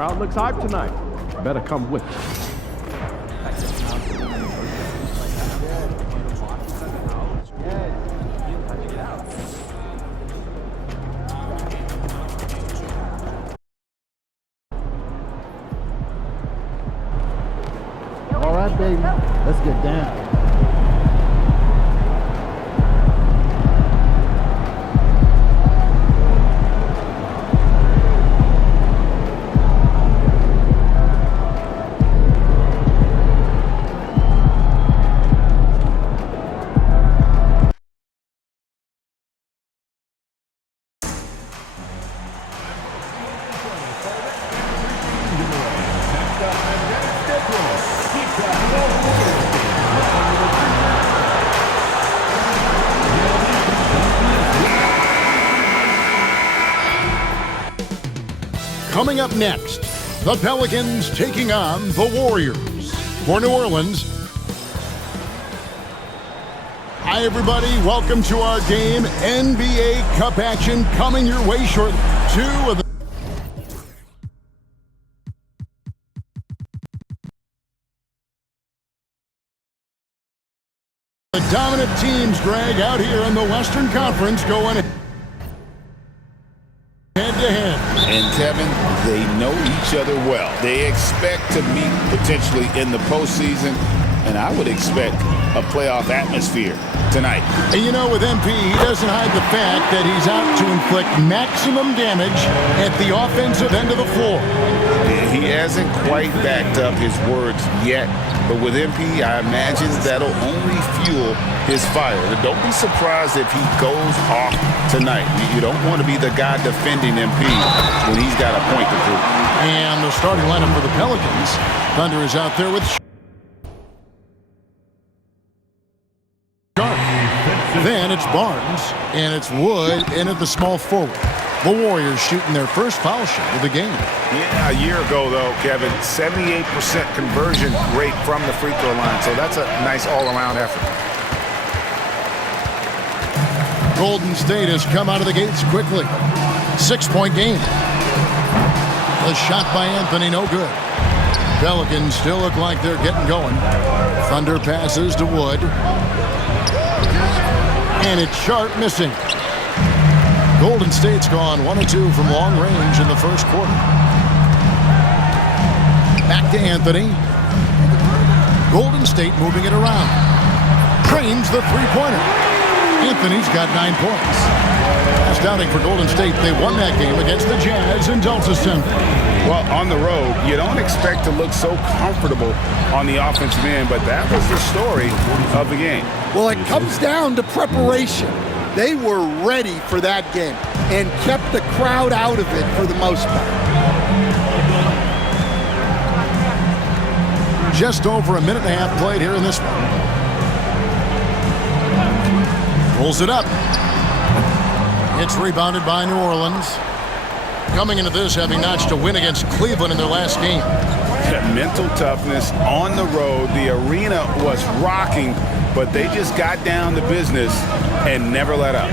Crowd looks hyped tonight. Better come with us. All right, baby. Let's get down. Coming up next, the Pelicans taking on the Warriors. For New Orleans, hi everybody, welcome to our game. NBA Cup action coming your way shortly. Two of the dominant teams, Greg, out here in the Western Conference going head-to-head. And Kevin, they know each other well. They expect to meet potentially in the postseason, and I would expect a playoff atmosphere tonight. And you know, with MP, he doesn't hide the fact that he's out to inflict maximum damage at the offensive end of the floor. He hasn't quite backed up his words yet, but with MP, I imagine that'll only fuel his fire. And don't be surprised if he goes off tonight. You don't want to be the guy defending MP when he's got a point to prove. And the starting lineup for the Pelicans. Thunder is out there with Sharp. Then it's Barnes, and it's Wood in at the small forward. The Warriors shooting their first foul shot of the game. Yeah, a year ago, though, Kevin, 78% conversion rate from the free throw line. So that's a nice all-around effort. Golden State has come out of the gates quickly. 6-point game. The shot by Anthony, no good. Pelicans still look like they're getting going. Thunder passes to Wood. And it's Sharp missing. Golden State's gone 1 of 2 from long range in the first quarter. Back to Anthony. Golden State moving it around. Trains the three-pointer. Anthony's got 9 points. Last outing for Golden State, they won that game against the Jazz in Delta Center. Well, on the road, you don't expect to look so comfortable on the offensive end, but that was the story of the game. Well, it comes down to preparation. They were ready for that game and kept the crowd out of it for the most part. Just over a minute and a half played here in this one. Pulls it up. It's rebounded by New Orleans. Coming into this, having notched a win against Cleveland in their last game. Yeah, mental toughness on the road. The arena was rocking, but they just got down to business and never let up.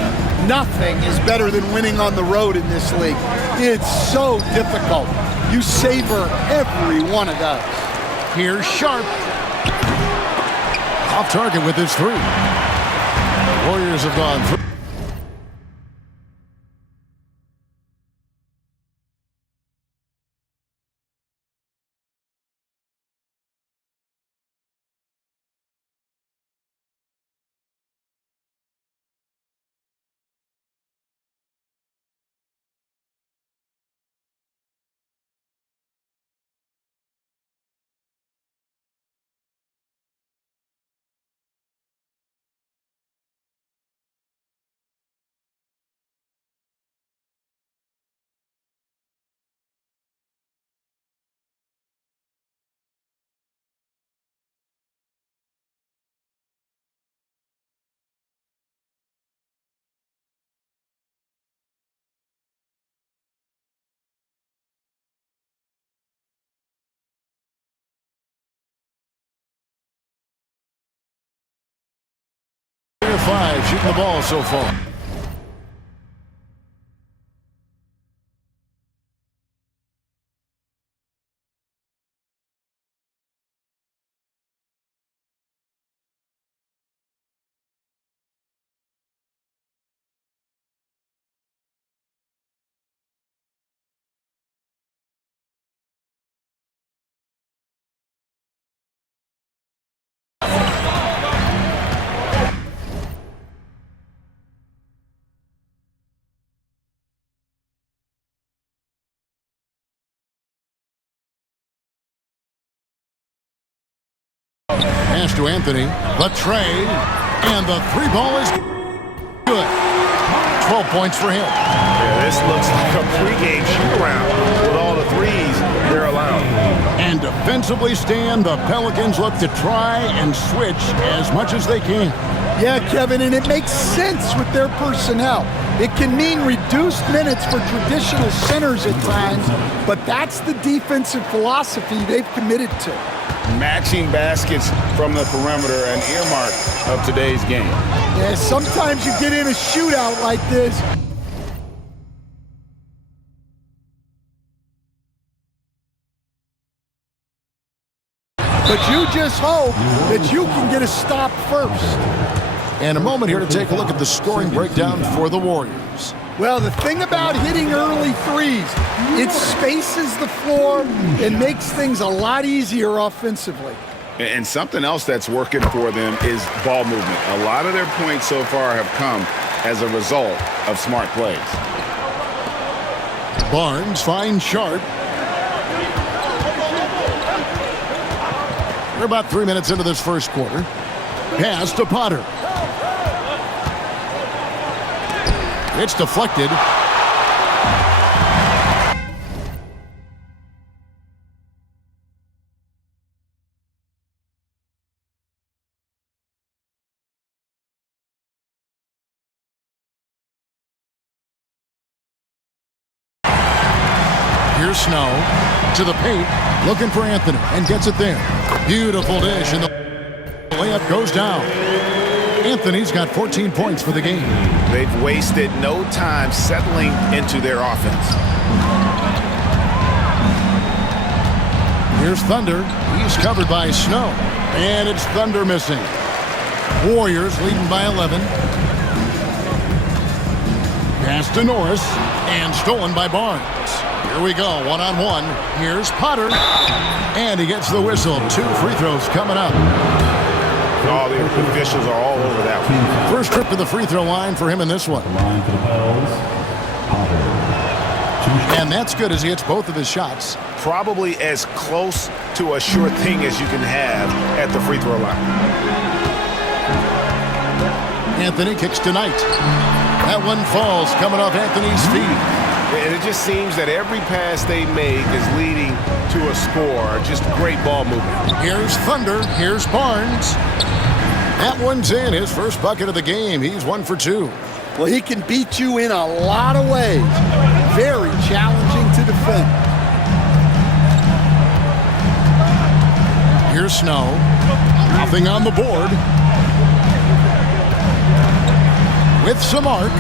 Nothing is better than winning on the road in this league. It's so difficult. You savor every one of those. Here's Sharp. Off target with his three. The Warriors have gone through. Five shooting the ball so far. Pass to Anthony. The tray. And the three ball is good. 12 points for him. Yeah, this looks like a pregame shoot-around with all the threes they're allowing. And defensively, Stan, the Pelicans look to try and switch as much as they can. Yeah, Kevin, and it makes sense with their personnel. It can mean reduced minutes for traditional centers at times, but that's the defensive philosophy they've committed to. Matching baskets from the perimeter, an earmark of today's game. Yeah, sometimes you get in a shootout like this. But you just hope that you can get a stop first. And a moment here to take a look at the scoring breakdown for the Warriors. Well, the thing about hitting early threes, it spaces the floor and makes things a lot easier offensively. And something else that's working for them is ball movement. A lot of their points so far have come as a result of smart plays. Barnes finds Sharp. We're about 3 minutes into this first quarter. Pass to Potter. It's deflected. Here's Snow to the paint, looking for Anthony, and gets it there. Beautiful dish, and the layup goes down. Anthony's got 14 points for the game. They've wasted no time settling into their offense. Here's Thunder. He's covered by Snow. And it's Thunder missing. Warriors leading by 11. Pass to Norris. And stolen by Barnes. Here we go, one-on-one. Here's Potter. And he gets the whistle. 2 free throws coming up. All the officials are all over that one. First trip to the free throw line for him in this one. Line for the Pels, Potter. And that's good as he hits both of his shots. Probably as close to a sure thing as you can have at the free throw line. Anthony kicks to Knight. That one falls coming off Anthony's feet. And it just seems that every pass they make is leading to a score. Just great ball movement. Here's Thunder. Here's Barnes. That one's in. His first bucket of the game. He's 1 for 2. Well, he can beat you in a lot of ways. Very challenging to defend. Here's Snow. Nothing on the board. With some arc.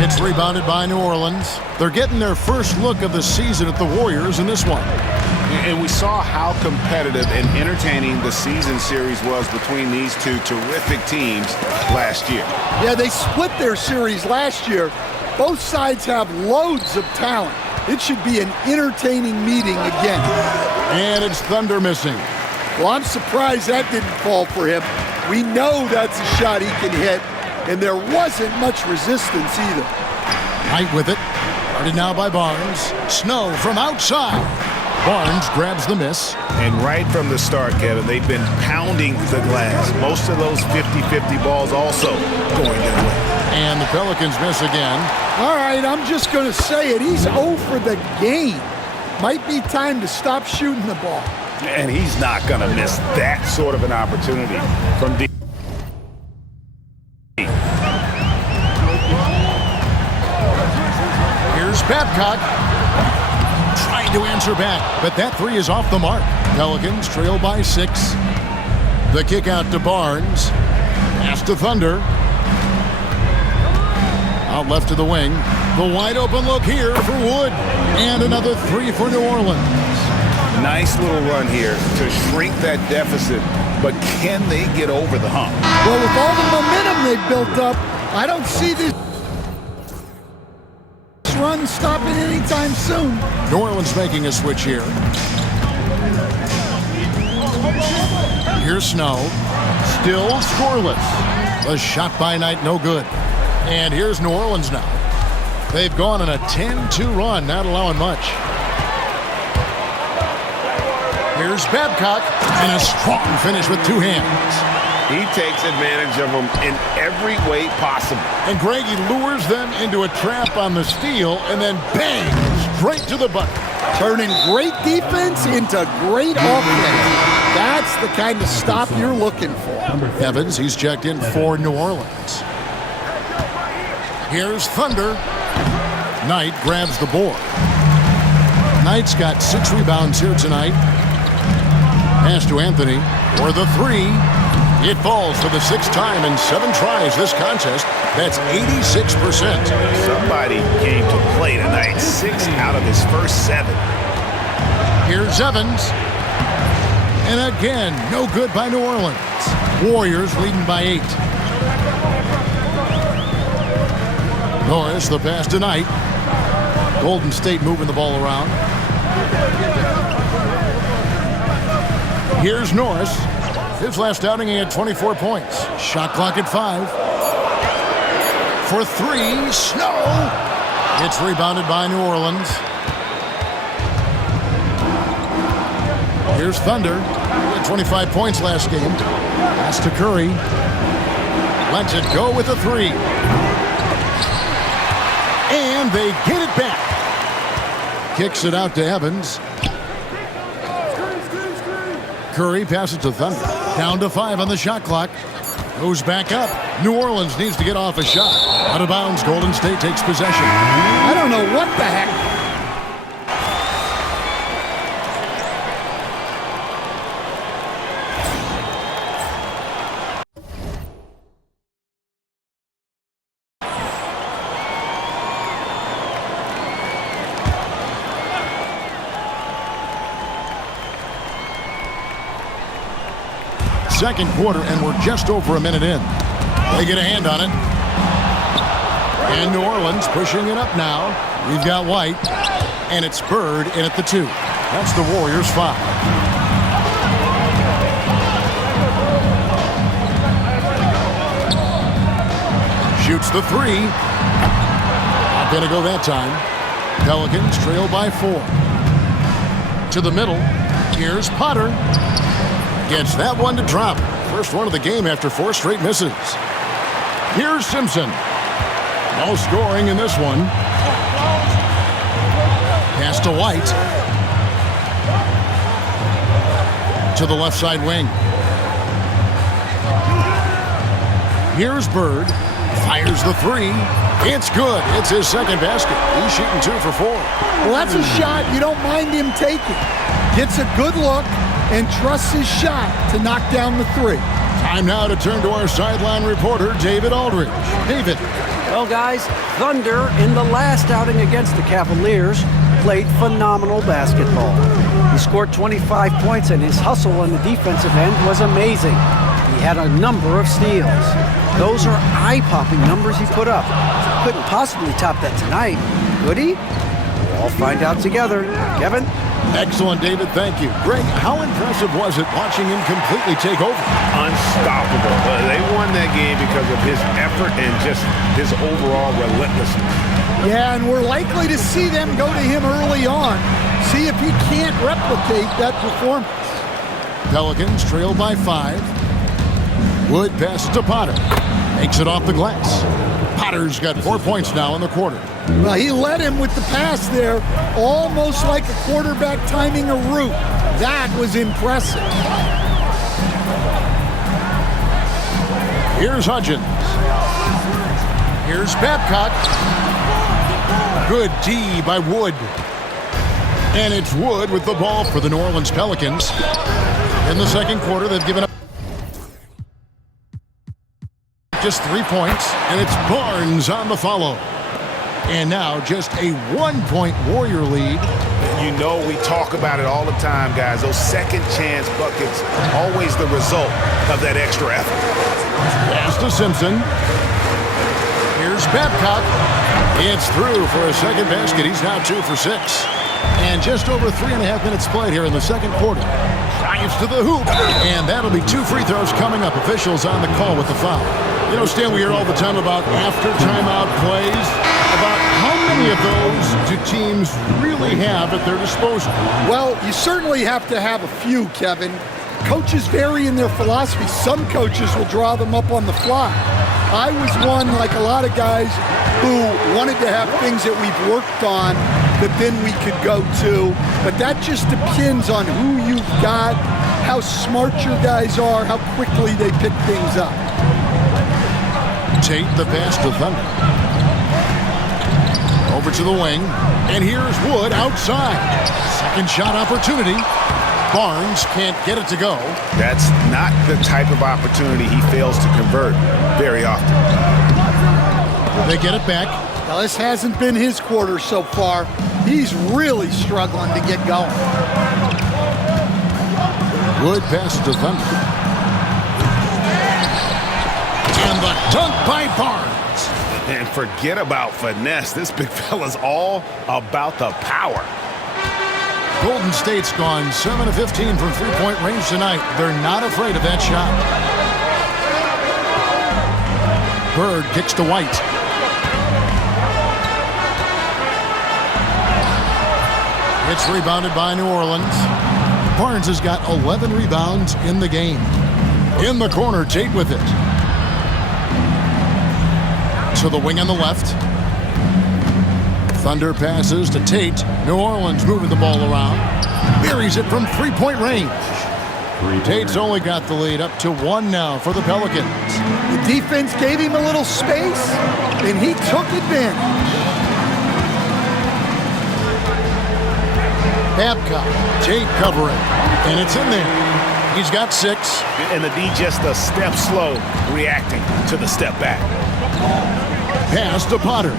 It's rebounded by New Orleans. They're getting their first look of the season at the Warriors in this one. And we saw how competitive and entertaining the season series was between these two terrific teams last year. Yeah, they split their series last year. Both sides have loads of talent. It should be an entertaining meeting again. And it's Thunder missing. Well, I'm surprised that didn't fall for him. We know that's a shot he can hit, and there wasn't much resistance either. Knight with it. Guarded now by Barnes. Snow from outside. Barnes grabs the miss. And right from the start, Kevin, they've been pounding the glass. Most of those 50-50 balls also going their way. And the Pelicans miss again. All right, I'm just going to say it. He's 0 for the game. Might be time to stop shooting the ball. And he's not going to miss that sort of an opportunity from deep. Here's Babcock. Trying to answer back, but that 3 is off the mark. Pelicans trail by 6. The kick out to Barnes. Pass to Thunder. Out left to the wing. The wide open look here for Wood. And another 3 for New Orleans. Nice little run here to shrink that deficit, but can they get over the hump? Well, with all the momentum they've built up, I don't see this run stopping anytime soon. New Orleans making a switch here. Here's Snow. Still scoreless. The shot by Knight, no good. And here's New Orleans now. They've gone on a 10-2 run, not allowing much. Here's Babcock, and a strong finish with two hands. He takes advantage of them in every way possible. And Greg, he lures them into a trap on the steal, and then bang, straight to the bucket. Turning great defense into great offense. That's the kind of stop you're looking for. Evans, he's checked in for New Orleans. Here's Thunder. Knight grabs the board. Knight's got 6 rebounds here tonight. Pass to Anthony for the 3. It falls for the 6th time in 7 tries this contest. That's 86%. Somebody came to play tonight. 6 out of his first 7. Here's Evans. And again, no good by New Orleans. Warriors leading by 8. Norris, the pass to Knight. Golden State moving the ball around. Here's Norris. His last outing, he had 24 points. Shot clock at 5. For 3, Snow. It's rebounded by New Orleans. Here's Thunder. He had 25 points last game. Pass to Curry. Lets it go with a 3. And they get it back. Kicks it out to Evans. Curry passes to Thunder. Down to 5 on the shot clock. Goes back up. New Orleans needs to get off a shot. Out of bounds, Golden State takes possession. I don't know what the heck. Second quarter, and we're just over a minute in. They get a hand on it. And New Orleans pushing it up now. We've got White, and it's Bird in at the 2. That's the Warriors' 5. Shoots the 3. Not going to go that time. Pelicans trail by 4. To the middle. Here's Potter. Gets that one to drop. First one of the game after 4 straight misses. Here's Simpson. No scoring in this one. Pass to White. To the left side wing. Here's Bird. Fires the 3. It's good. It's his second basket. He's shooting 2 for 4. Well, that's a shot you don't mind him taking. Gets a good look and trusts his shot to knock down the 3. Time now to turn to our sideline reporter, David Aldridge. David. Well, guys, Thunder in the last outing against the Cavaliers played phenomenal basketball. He scored 25 points, and his hustle on the defensive end was amazing. He had a number of steals. Those are eye-popping numbers he put up. Couldn't possibly top that tonight, could he? We'll all find out together. Kevin? Excellent, David. Thank you. Greg, how impressive was it watching him completely take over? Unstoppable. They won that game because of his effort and just his overall relentlessness. Yeah, and we're likely to see them go to him early on. See if he can't replicate that performance. Pelicans trail by 5. Wood passes to Potter. Makes it off the glass. Potter's got 4 points now in the quarter. Well, he led him with the pass there, almost like a quarterback timing a route. That was impressive. Here's Hudgens. Here's Babcock. Good D by Wood. And it's Wood with the ball for the New Orleans Pelicans. In the second quarter, they've given up just 3 points, and it's Barnes on the follow. And now just a 1-point Warrior lead. You know we talk about it all the time, guys. Those second chance buckets, always the result of that extra effort. Pass to Simpson. Here's Babcock. It's through for a second basket. He's now 2 for 6. And just over 3.5 minutes played here in the second quarter. Drives to the hoop. And that'll be 2 free throws coming up. Officials on the call with the foul. You know, Stan, we hear all the time about after timeout plays, about how many many of those do teams really have at their disposal? Well, you certainly have to have a few, Kevin. Coaches vary in their philosophy. Some coaches will draw them up on the fly. I was one, like a lot of guys, who wanted to have things that we've worked on that then we could go to. But that just depends on who you've got, how smart your guys are, how quickly they pick things up. Tate the pass to Thunder. Over to the wing, and here's Wood outside. Second shot opportunity. Barnes can't get it to go. That's not the type of opportunity he fails to convert very often. They get it back. Now, this hasn't been his quarter so far. He's really struggling to get going. Wood passes to Thunder. And the dunk by Barnes. And forget about finesse. This big fella's all about the power. Golden State's gone 7 of 15 from three-point range tonight. They're not afraid of that shot. Bird kicks to White. It's rebounded by New Orleans. Barnes has got 11 rebounds in the game. In the corner, Tate with it. To the wing on the left. Thunder passes to Tate. New Orleans moving the ball around. Buries it from three-point range. Tate's only got the lead up to 1 now for the Pelicans. The defense gave him a little space, and he took advantage. Babcock, Tate covering, and it's in there. He's got 6. And the D just a step slow reacting to the step back. Pass to Potter.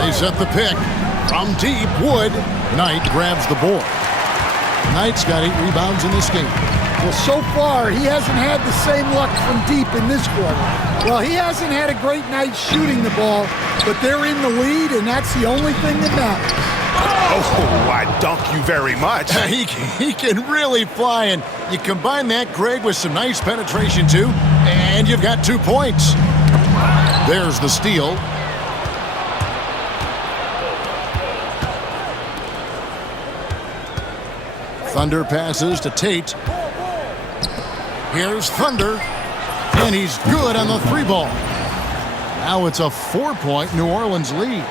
They set the pick. From deep, Wood. Knight grabs the board. Knight's got 8 rebounds in this game. Well, so far, he hasn't had the same luck from deep in this quarter. Well, he hasn't had a great night shooting the ball, but they're in the lead, and that's the only thing that matters. Oh, I dunk you very much. He can really fly, and you combine that, Greg, with some nice penetration, too, and you've got 2 points. There's the steal. Thunder passes to Tate. Here's Thunder, and he's good on the 3-ball. Now it's a 4-point New Orleans lead.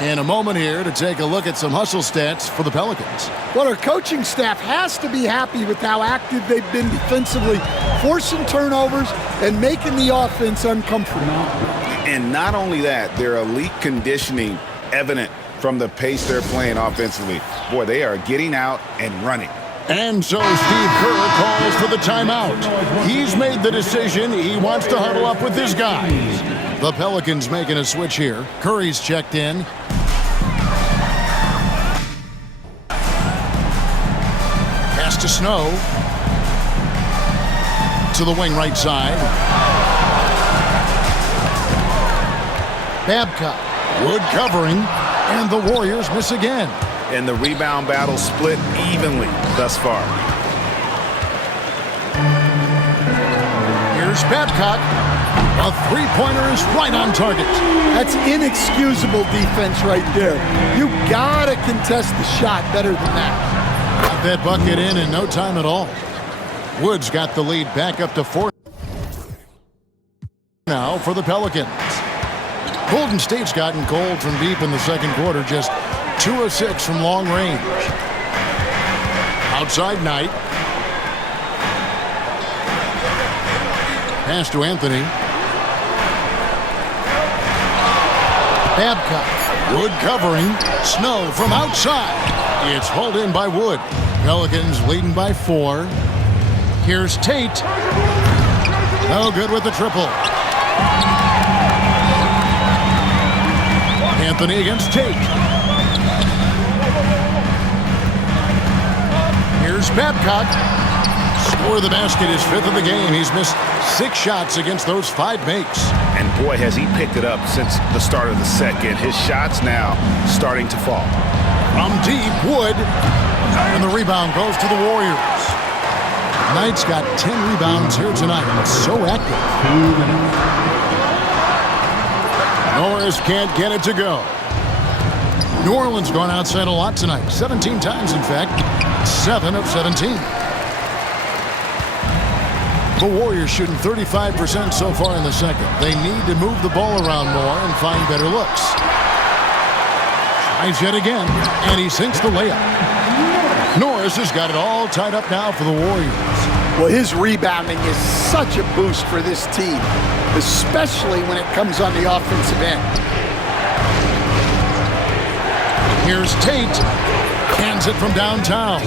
In a moment here to take a look at some hustle stats for the Pelicans. Well, our coaching staff has to be happy with how active they've been defensively, forcing turnovers and making the offense uncomfortable. And not only that, their elite conditioning evident from the pace they're playing offensively. Boy, they are getting out and running. And so Steve Kerr calls for the timeout. He's made the decision. He wants to huddle up with his guys. The Pelicans making a switch here. Curry's checked in. Pass to Snow. To the wing right side. Babcock. Wood covering. And the Warriors miss again. And the rebound battle split evenly thus far. Here's Babcock. A three-pointer is right on target. That's inexcusable defense right there. You gotta contest the shot better than that. Got that bucket in no time at all. Woods got the lead back up to 4 now for the Pelicans. Golden State's gotten cold from deep in the second quarter, just 2 of 6 from long range. Outside Knight. Pass to Anthony. Babcock. Wood covering. Snow from outside. It's hauled in by Wood. Pelicans leading by 4. Here's Tate. No good with the triple. Anthony against Tate. Here's Babcock. Score the basket, his 5th of the game. He's missed 6 shots against those 5 makes. And boy, has he picked it up since the start of the second. His shots now starting to fall. From deep, Wood. And the rebound goes to the Warriors. Knight's got 10 rebounds here tonight. So active. Norris can't get it to go. New Orleans gone outside a lot tonight. 17 times, in fact. 7 of 17. The Warriors shooting 35% so far in the second. They need to move the ball around more and find better looks. Tries yet again, and he sinks the layup. Norris has got it all tied up now for the Warriors. Well, his rebounding is such a boost for this team, especially when it comes on the offensive end. Here's Tate. Hands it from downtown.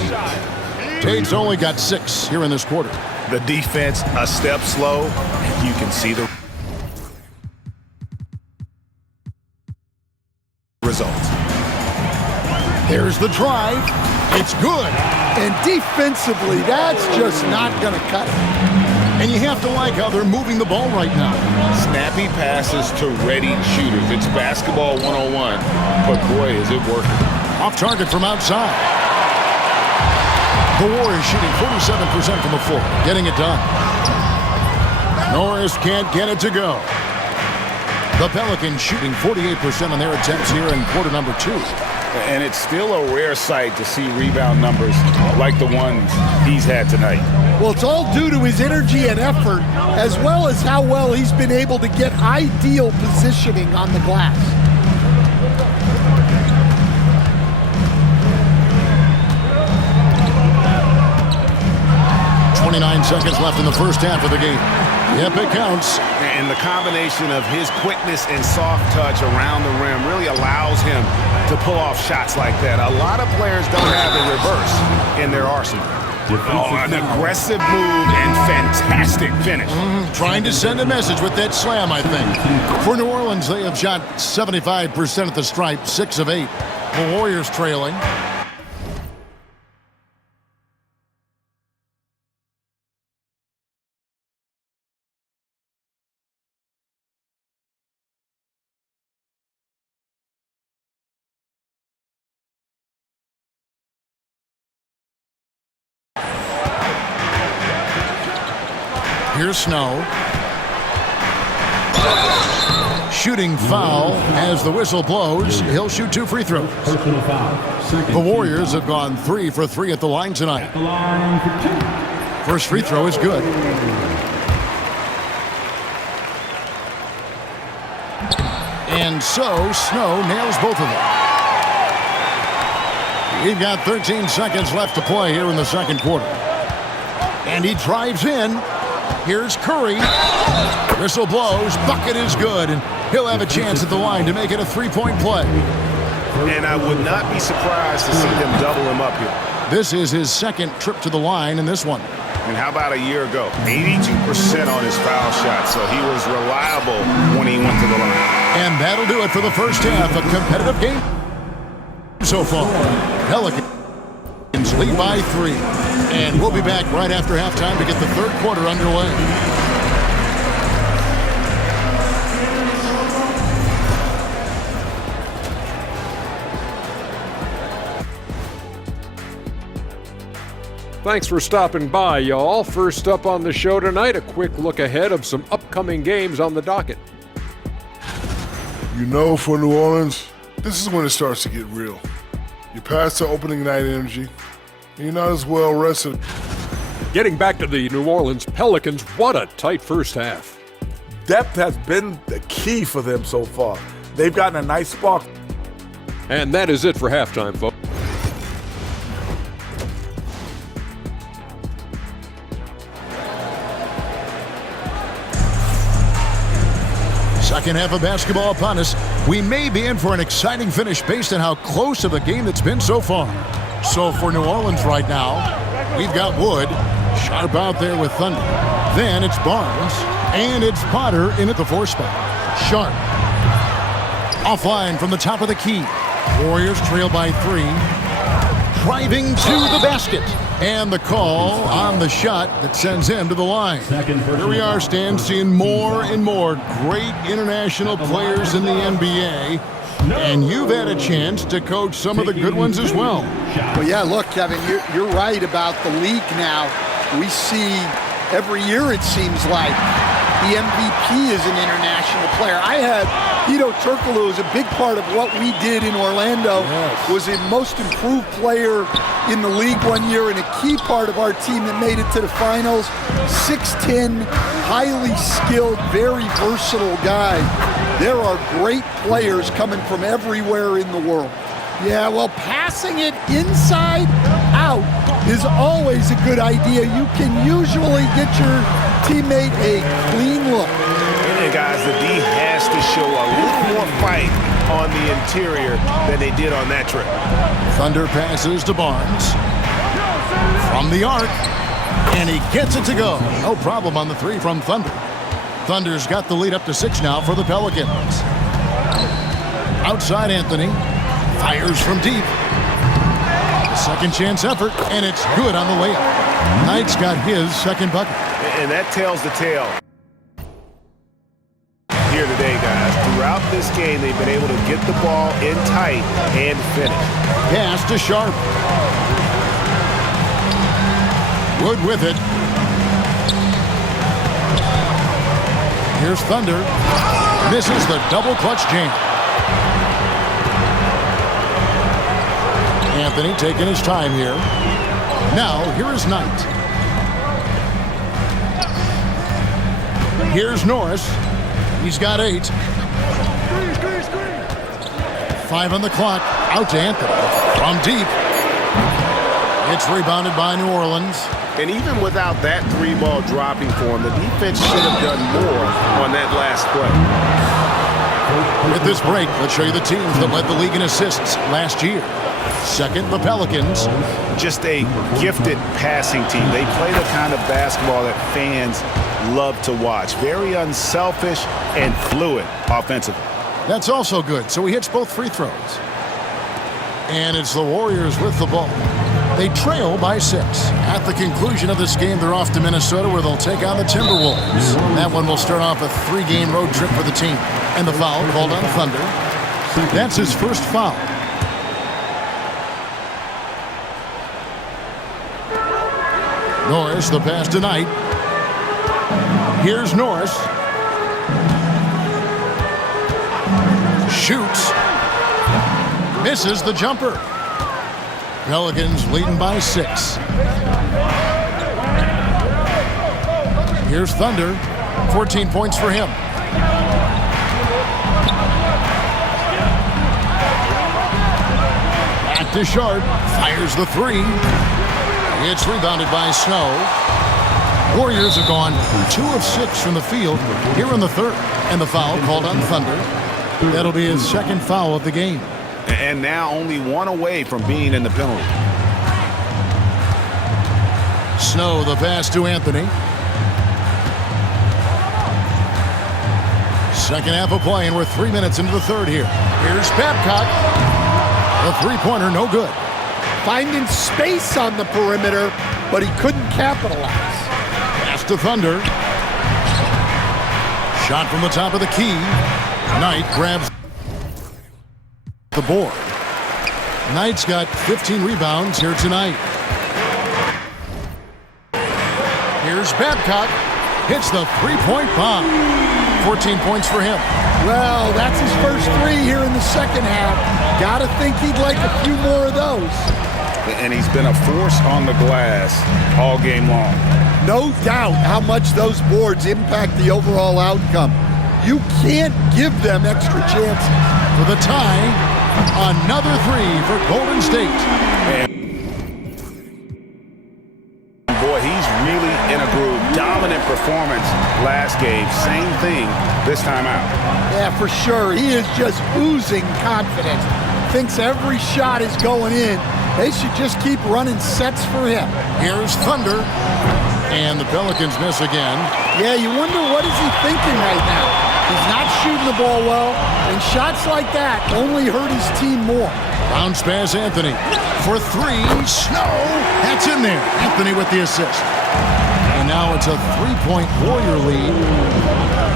Tate's only got 6 here in this quarter. The defense a step slow. You can see the results. There's the drive. It's good. And defensively, that's just not going to cut it. And you have to like how they're moving the ball right now. Snappy passes to ready shooters. It's basketball 101, but boy, is it working. Off target from outside. The Warriors shooting 47% from the floor, getting it done. Norris can't get it to go. The Pelicans shooting 48% on their attempts here in quarter number 2. And it's still a rare sight to see rebound numbers like the ones he's had tonight. Well, it's all due to his energy and effort, as well as how well he's been able to get ideal positioning on the glass. 29 seconds left in the first half of the game. Yep, it counts. And the combination of his quickness and soft touch around the rim really allows him to pull off shots like that. A lot of players don't have the reverse in their arsenal. Oh, an aggressive move and fantastic finish. Trying to send a message with that slam, I think. For New Orleans, they have shot 75% at the stripe, 6 of 8. The Warriors trailing. Here's Snow. Shooting foul as the whistle blows. He'll shoot 2 free throws. Personal foul. Second. The Warriors have gone 3 for 3 at the line tonight. The line for 2. First free throw is good. And so Snow nails both of them. We've got 13 seconds left to play here in the second quarter. And he drives in. Here's Curry. Whistle blows. Bucket is good. And he'll have a chance at the line to make it a 3-point play. And I would not be surprised to see them double him up here. This is his second trip to the line in this one. And how about a year ago? 82% on his foul shot, so he was reliable when he went to the line. And that'll do it for the first half. A competitive game so far. Pelicans lead by 3. And we'll be back right after halftime to get the third quarter underway. Thanks for stopping by, y'all. First up on the show tonight, a quick look ahead of some upcoming games on the docket. You know, for New Orleans, this is when it starts to get real. You're past the opening night energy, and you're not as well rested. Getting back to the New Orleans Pelicans, what a tight first half. Depth has been the key for them so far. They've gotten a nice spark. And that is it for halftime, folks. Second half of basketball upon us. We may be in for an exciting finish based on how close of a game it's been so far. So for New Orleans right now, we've got Wood sharp out there with Thunder. Then it's Barnes, and it's Potter in at the 4 spot. Sharp. Offline from the top of the key. Warriors trail by 3. Driving to the basket. And the call on the shot that sends him to the line. Here we are, Stan, seeing more and more great international players in the NBA. And you've had a chance to coach some of the good ones as well. Well, yeah, look, Kevin, you're right about the league now. We see every year, it seems like, the MVP is an international player. I had Hedo Turkoglu as a big part of what we did in Orlando. Yes. Was a most improved player in the league one year and a key part of our team that made it to the finals. 6'10", highly skilled, very versatile guy. There are great players coming from everywhere in the world. Yeah, well, passing it inside out is always a good idea. You can usually get your teammate a clean look. And guys, the D has to show a little more fight on the interior than they did on that trip. Thunder passes to Barnes. From the arc. And he gets it to go. No problem on the three from Thunder. Thunder's got the lead up to 6 now for the Pelicans. Outside Anthony. Fires from deep. Second chance effort, and it's good on the layup. Knight's got his second bucket. And that tells the tale here today, guys. Throughout this game, they've been able to get the ball in tight and finish. Pass to Sharp. Wood with it. Here's Thunder. Misses the double clutch jam. Anthony taking his time here. Now, here is Knight. Here's Norris. He's got 8. 5 on the clock. Out to Anthony. From deep. It's rebounded by New Orleans. And even without that 3-ball dropping for him, the defense should have done more on that last play. With this break, let's show you the teams that led the league in assists last year. Second, the Pelicans. Just a gifted passing team. They play the kind of basketball that fans love to watch. Very unselfish and fluid offensively. That's also good. So he hits both free throws. And it's the Warriors with the ball. They trail by 6. At the conclusion of this game, they're off to Minnesota where they'll take on the Timberwolves. That one will start off a 3-game road trip for the team. And the foul called on Thunder. That's his first foul. Norris, the pass to Knight. Here's Norris. Shoots. Misses the jumper. Pelicans leading by 6. Here's Thunder. 14 points for him. Back to Sharp. Fires the 3. It's rebounded by Snow. Warriors have gone 2 of 6 from the field here in the third. And the foul called on Thunder. That'll be his second foul of the game. And now only 1 away from being in the penalty. Snow, the pass to Anthony. Second half of play, and we're 3 minutes into the third here. Here's Babcock. The three-pointer, no good. Finding space on the perimeter, but he couldn't capitalize. Pass to Thunder. Shot from the top of the key. Knight grabs the board. Knight's got 15 rebounds here tonight. Here's Babcock. Hits the three-point bomb. 14 points for him. Well, that's his first 3 here in the second half. Gotta think he'd like a few more of those. And he's been a force on the glass all game long. No doubt how much those boards impact the overall outcome. You can't give them extra chances. For the tie, another 3 for Golden State. And boy, he's really in a groove. Dominant performance last game. Same thing this time out. Yeah, for sure. He is just oozing confidence. Thinks every shot is going in. They should just keep running sets for him. Here's Thunder. And the Pelicans miss again. Yeah, you wonder what is he thinking right now. He's not shooting the ball well, and shots like that only hurt his team more. Bounce pass Anthony. For 3, Snow. That's in there. Anthony with the assist. And now it's a 3-point Warrior lead.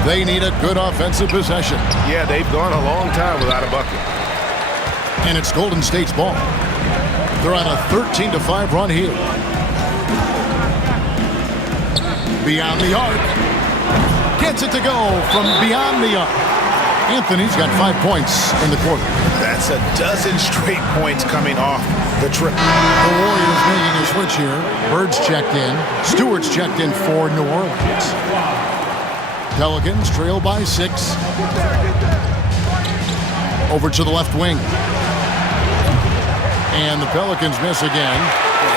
They need a good offensive possession. Yeah, they've gone a long time without a bucket. And it's Golden State's ball. They're on a 13-5 run here. Beyond the arc. Gets it to go from beyond the arc. Anthony's got 5 points in the quarter. That's a dozen straight points coming off the trip. The Warriors making a switch here. Bird's checked in. Stewart's checked in for New Orleans. Pelicans trail by 6. Over to the left wing. And the Pelicans miss again.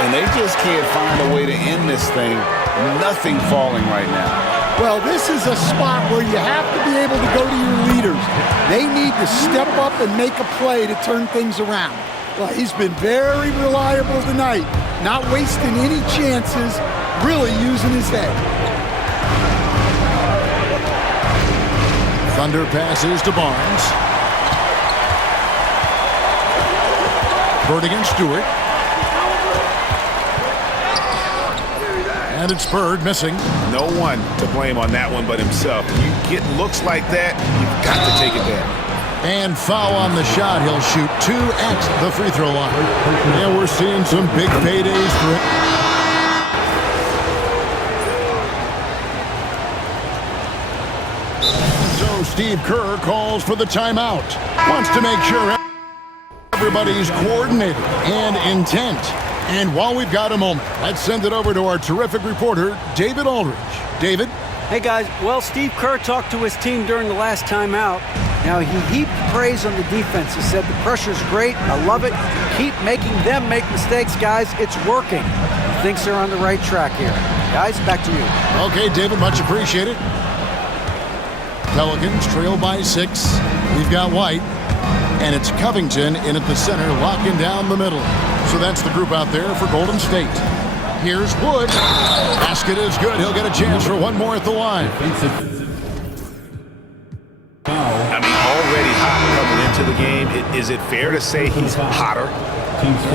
And they just can't find a way to end this thing. Nothing falling right now. Well, this is a spot where you have to be able to go to your leaders. They need to step up and make a play to turn things around. Well, he's been very reliable tonight, not wasting any chances, really using his head. Thunder passes to Barnes. Bird against Stewart. And it's Bird missing. No one to blame on that one but himself. You get looks like that, you've got to take it down. And foul on the shot. He'll shoot 2 at the free throw line. And we're seeing some big paydays for it. So Steve Kerr calls for the timeout. Wants to make sure everybody's coordinated and intent. And while we've got a moment, let's send it over to our terrific reporter, David Aldridge. David? Hey, guys. Well, Steve Kerr talked to his team during the last timeout. Now, he heaped praise on the defense. He said, the pressure's great. I love it. Keep making them make mistakes, guys. It's working. He thinks they're on the right track here. Guys, back to you. Okay, David, much appreciated. Pelicans trail by 6. We've got White. And it's Covington in at the center, locking down the middle. So that's the group out there for Golden State. Here's Wood. Basket is good. He'll get a chance for one more at the line. I mean, already hot coming into the game. Is it fair to say he's hotter?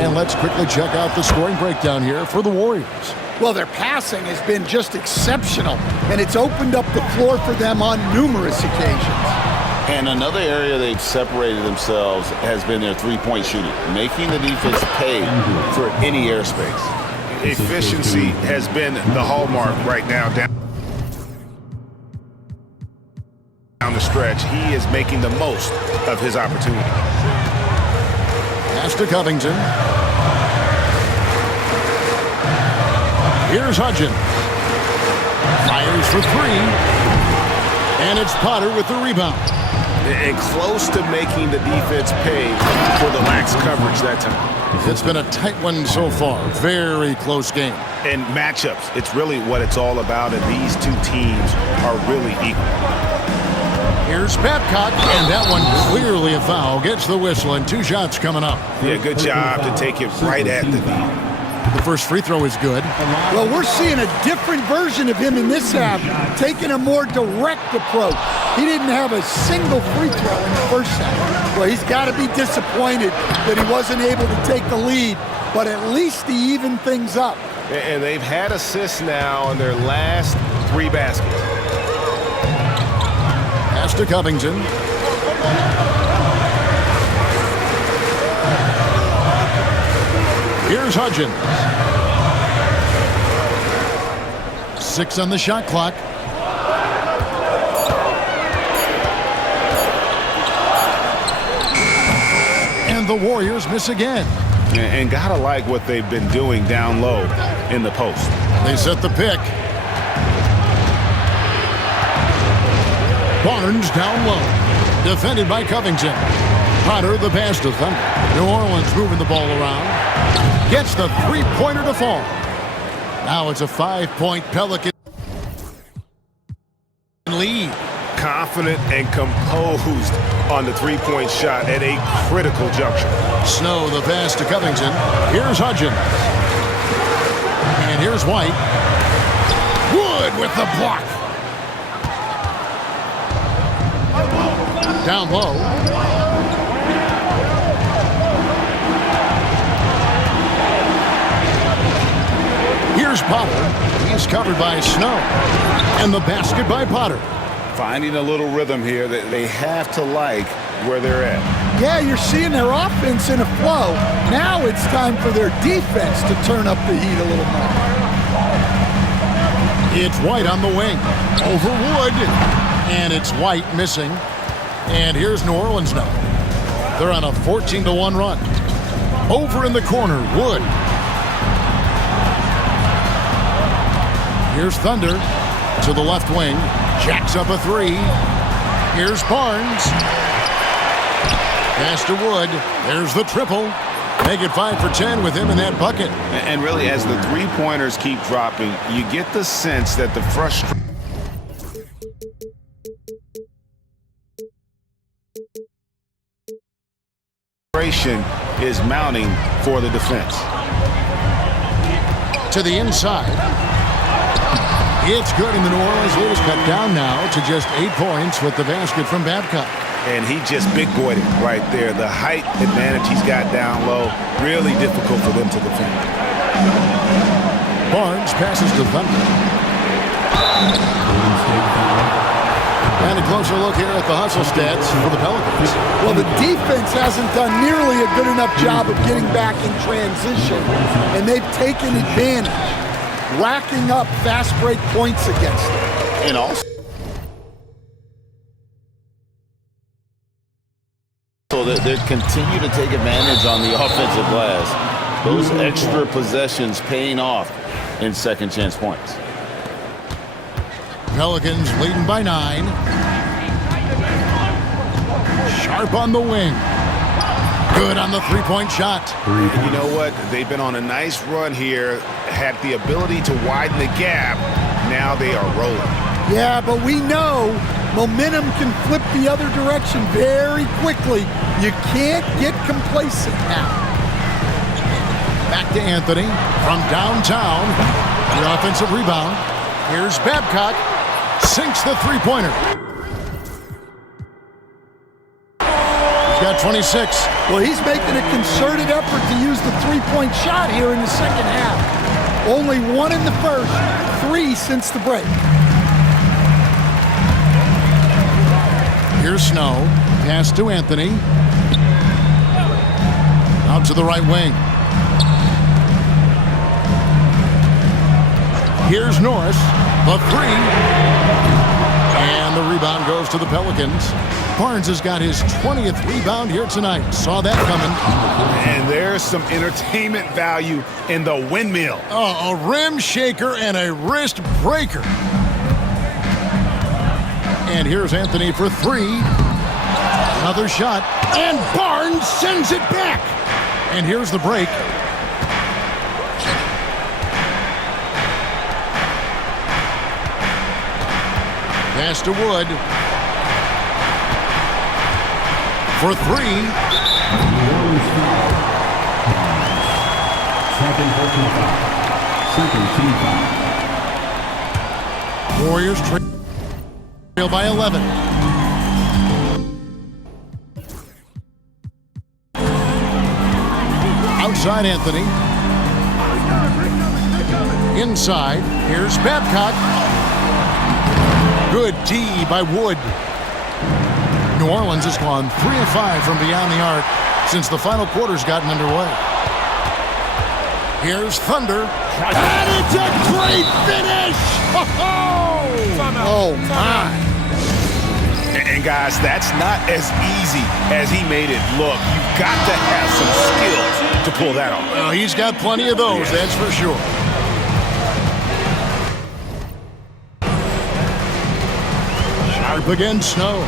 And let's quickly check out the scoring breakdown here for the Warriors. Well, their passing has been just exceptional, and it's opened up the floor for them on numerous occasions. And another area they've separated themselves has been their three-point shooting, making the defense pay for any airspace. Efficiency has been the hallmark right now down the stretch. He is making the most of his opportunity. Pass to Covington. Here's Hudgens. Fires for 3. And it's Potter with the rebound. And close to making the defense pay for the lax coverage that time. It's been a tight one so far. Very close game. And matchups, it's really what it's all about, and these two teams are really equal. Here's Babcock, and that one clearly a foul. Gets the whistle, and 2 shots coming up. Yeah, good job to take it right at the knee. The first free throw is good. Well, we're seeing a different version of him in this half, taking a more direct approach. He didn't have a single free throw in the first half. Well, he's got to be disappointed that he wasn't able to take the lead, but at least he evened things up. And they've had assists now on their last 3 baskets. Pass to Covington. Here's Hudgens. 6 on the shot clock. And the Warriors miss again. And gotta like what they've been doing down low in the post. They set the pick. Barnes down low. Defended by Covington. Potter the pass to Thunder. New Orleans moving the ball around. Gets the three-pointer to fall. Now it's a 5-point Pelican lead. Confident and composed on the three-point shot at a critical juncture. Snow the pass to Covington. Here's Hudgens. And here's White. Wood with the block. Down low. Here's Potter. He's covered by Snow. And the basket by Potter. Finding a little rhythm here that they have to like where they're at. Yeah, you're seeing their offense in a flow. Now it's time for their defense to turn up the heat a little more. It's White on the wing. Over Wood. And it's White missing. And here's New Orleans now. They're on a 14-1 run. Over in the corner, Wood. Here's Thunder to the left wing. Jacks up a three. Here's Barnes. Pass to Wood. There's the triple. Make it 5 for 10 with him in that bucket. And really, as the three-pointers keep dropping, you get the sense that the frustration is mounting for the defense. To the inside. It's good, and the New Orleans lead is cut down now to just 8 points with the basket from Babcock. And he just big-boyed it right there. The height advantage he's got down low, really difficult for them to defend. Barnes passes to Thunder. And a closer look here at the hustle stats for the Pelicans. Well, the defense hasn't done nearly a good enough job of getting back in transition, and they've taken advantage, racking up fast break points against them. And also, they continue to take advantage on the offensive glass. Those extra possessions paying off in second chance points. Pelicans leading by 9. Sharp on the wing. Good on the three-point shot. And you know what? They've been on a nice run here, had the ability to widen the gap. Now they are rolling. Yeah, but we know momentum can flip the other direction very quickly. You can't get complacent now. Back to Anthony from downtown. The offensive rebound. Here's Babcock. Sinks the three-pointer. He's got 26. Well, he's making a concerted effort to use the three-point shot here in the second half. Only 1 in the first, 3 since the break. Here's Snow. Pass to Anthony. Out to the right wing. Here's Norris. The three. And the rebound goes to the Pelicans. Barnes has got his 20th rebound here tonight. Saw that coming. And there's some entertainment value in the windmill. Oh, a rim shaker and a wrist breaker. And here's Anthony for 3. Another shot. And Barnes sends it back. And here's the break. Pass to Wood. For 3. Second personal foul. Second team foul. Warriors trail by 11. Outside Anthony. Inside. Here's Babcock. Good D by Wood. New Orleans has gone 3 of 5 from beyond the arc since the final quarter's gotten underway. Here's Thunder. And it's a great finish! Oh, my. And guys, that's not as easy as he made it look. You've got to have some skills to pull that off. Well, he's got plenty of those, that's for sure. Sharp against Snow.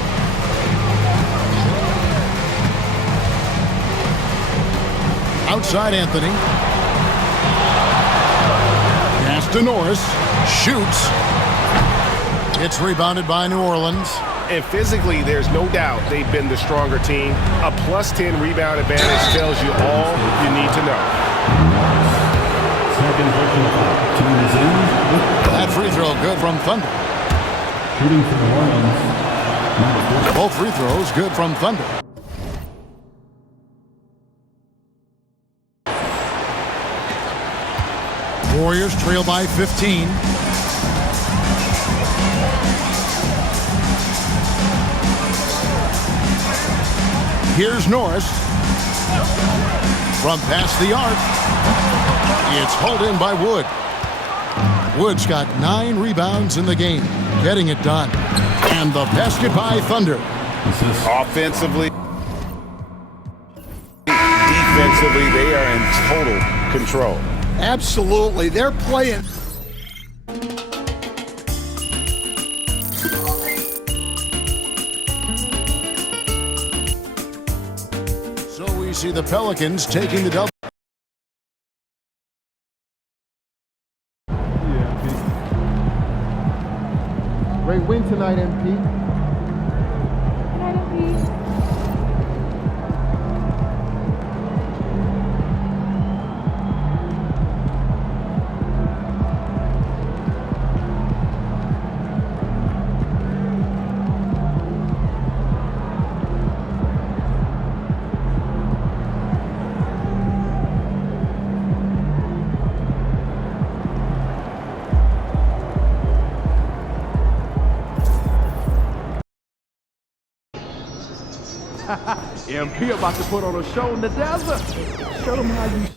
Outside Anthony. Pass to Norris. Shoots. It's rebounded by New Orleans. And physically, there's no doubt they've been the stronger team. A plus 10 rebound advantage tells you all you need to know. Second personal foul. Team is in. That free throw good from Thunder. Shooting for New Orleans. Number 4. Both free throws good from Thunder. Warriors trail by 15. Here's Norris. From past the arc. It's hauled in by Wood. Woods got 9 rebounds in the game, getting it done. And the basket by Thunder. Offensively, defensively, they are in total control. Absolutely. They're playing. So we see the Pelicans taking the double. Great win tonight, MP. MP about to put on a show in the desert. Show them how you